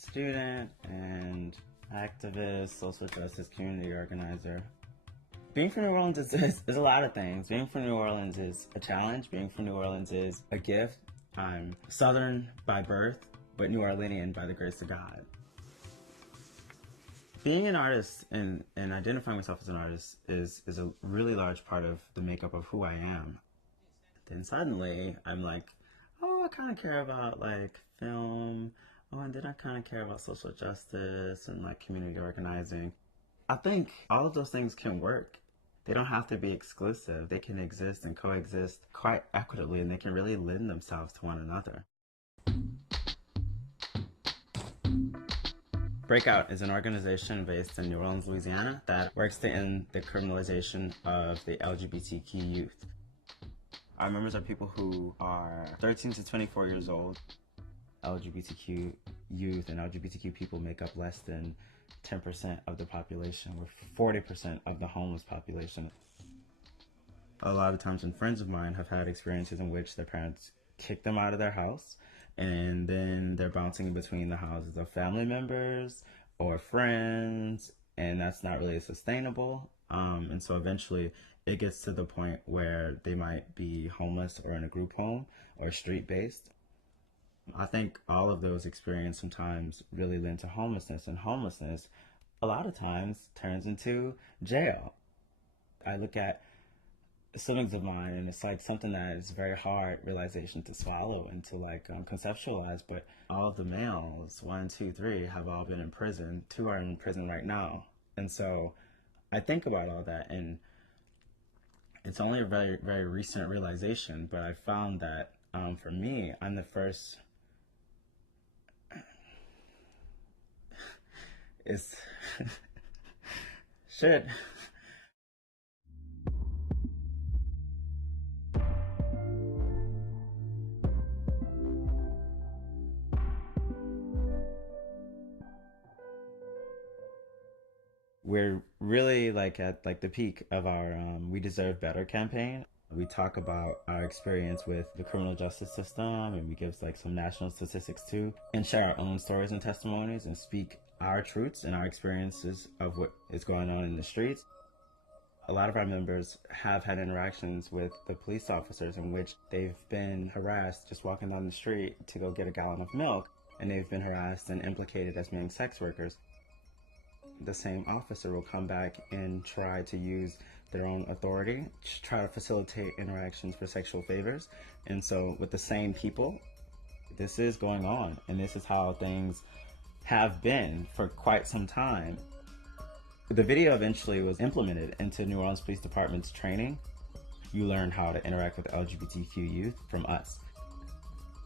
student and activist, social justice community organizer. Being from New Orleans is a lot of things. Being from New Orleans is a challenge. Being from New Orleans is a gift. I'm Southern by birth, but New Orleanian by the grace of God. Being an artist and identifying myself as an artist is a really large part of the makeup of who I am. Then suddenly I'm like, oh, I kind of care about like film. Oh, and then I kind of care about social justice and like community organizing. I think all of those things can work. They don't have to be exclusive. They can exist and coexist quite equitably, and they can really lend themselves to one another. Breakout is an organization based in New Orleans, Louisiana that works to end the criminalization of the LGBTQ youth. Our members are people who are 13 to 24 years old. LGBTQ youth and LGBTQ people make up less than 10% of the population. We're 40% of the homeless population. A lot of times when friends of mine have had experiences in which their parents kick them out of their house, and then they're bouncing in between the houses of family members or friends, and that's not really sustainable. And so eventually it gets to the point where they might be homeless or in a group home or street-based. I think all of those experiences sometimes really lend to homelessness, and homelessness a lot of times turns into jail. I look at siblings of mine, and it's like something that is very hard realization to swallow and to like conceptualize, but all of the males, 1, 2, 3, have all been in prison. 2 are in prison right now. And so I think about all that, and it's only a very, very recent realization, but I found that for me, I'm the first. It's shit. We're really like at like the peak of our We Deserve Better campaign. We talk about our experience with the criminal justice system, and we give like some national statistics too, and share our own stories and testimonies and speak our truths and our experiences of what is going on in the streets. A lot of our members have had interactions with the police officers in which they've been harassed just walking down the street to go get a gallon of milk, and they've been harassed and implicated as being sex workers. The same officer will come back and try to use their own authority to try to facilitate interactions for sexual favors. And so with the same people, this is going on, and this is how things have been for quite some time. The video eventually was implemented into New Orleans Police Department's training. You learn how to interact with LGBTQ youth from us.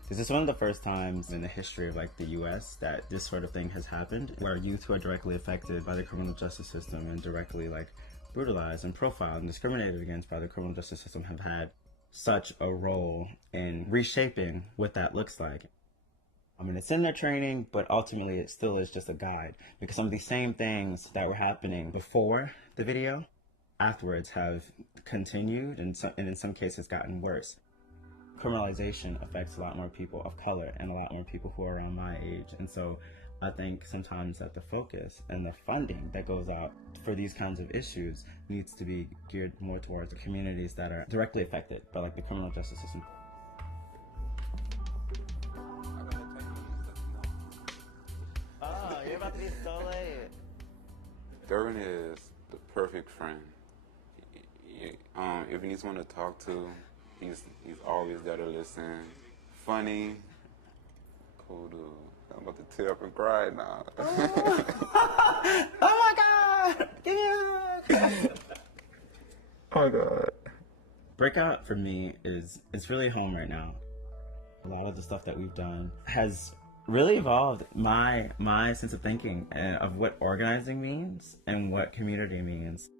This is one of the first times in the history of like the US that this sort of thing has happened, where youth who are directly affected by the criminal justice system and directly like brutalized and profiled and discriminated against by the criminal justice system have had such a role in reshaping what that looks like. I mean, it's in their training, but ultimately it still is just a guide, because some of these same things that were happening before the video, afterwards have continued and in some cases gotten worse. Criminalization affects a lot more people of color and a lot more people who are around my age. And so I think sometimes that the focus and the funding that goes out for these kinds of issues needs to be geared more towards the communities that are directly affected by like the criminal justice system. Oh, you're about to be so late. Derwin is the perfect friend. If he needs someone to talk to, he's always there to listen. Funny. Cool dude. I'm about to tear up and cry now. Oh my God! Give me a hug! Oh my God. Breakout for me is really home right now. A lot of the stuff that we've done has really evolved my sense of thinking and of what organizing means and what community means.